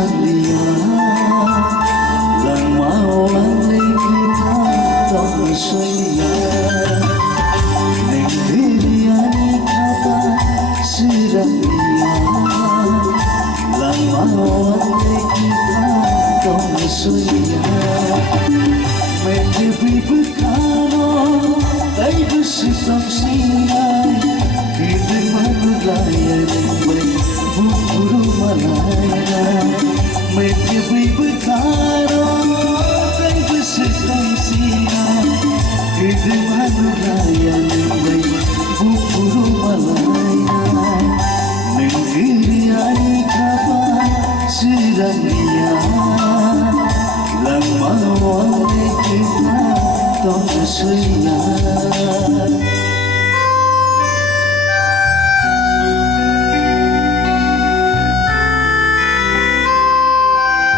sirang dia lang mawang kita tong soya neng diriani kapa sirang dia lang mawang kita tong soya menjadi bekano tay bersisam sinai hidup manusia buru malaya menjadi bekano tay bersisam sinai hidup manusia buru malaya negeri kapa sirang dia lang mawang kita tong soya.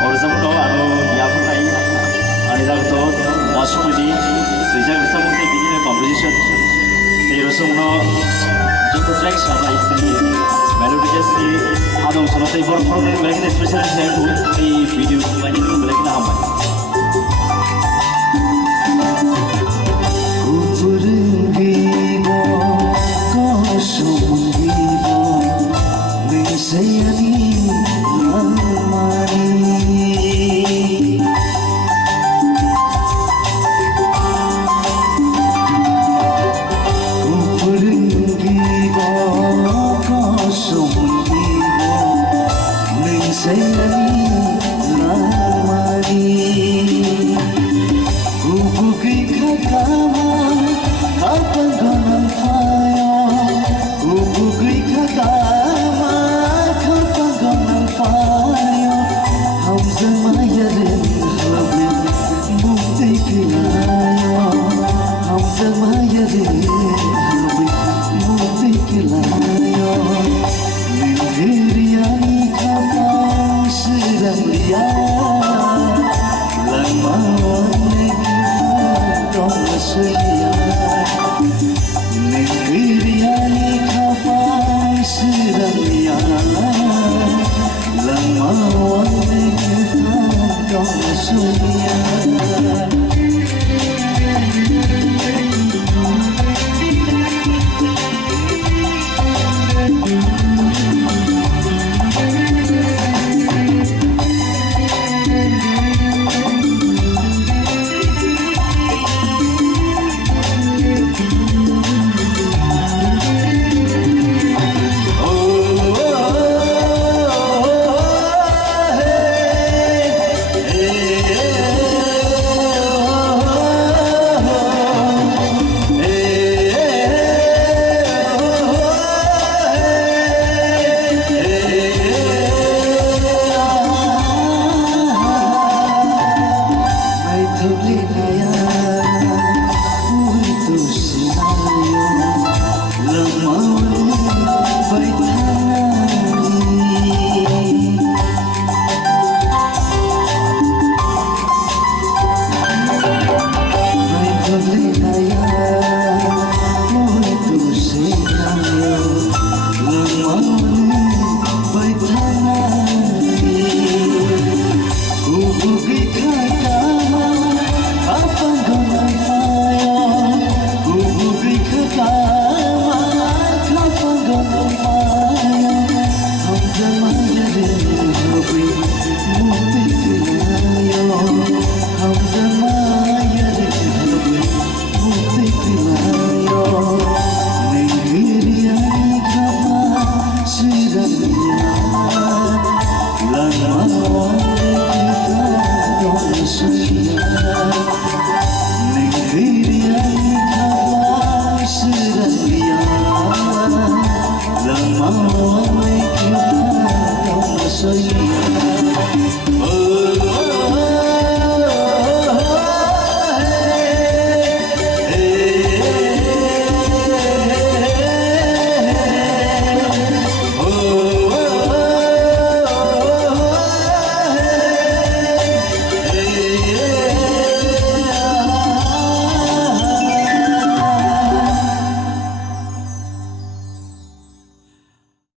और जमुनो आरो याफुनाय आनिदागतो दासुमुदि सुइजा गसामुते बिदिनो कम्पोजिशन एरसमनो जत ट्रैक्स आबाय सनि मेलोडियसनि आदम सनथै बरफोरनि बेलेगनि स्पेशल थेंकु ए भिडियो बायदि बेलेगना हामबाय Kupurungibo kosumungibo Nisayani lamani Kupurungibo kosumungibo Nisayani lamani Kubuki kakama kapan ganang fayo Kubuki kakama kapan ganang fayo Hamza mayarin habib bukti kilayo Hamza mayarin habib bukti kilayo Nindiriani kapang sirang liya lang mawang tong soya negeriani kapang sirang dia lang mawang tong soya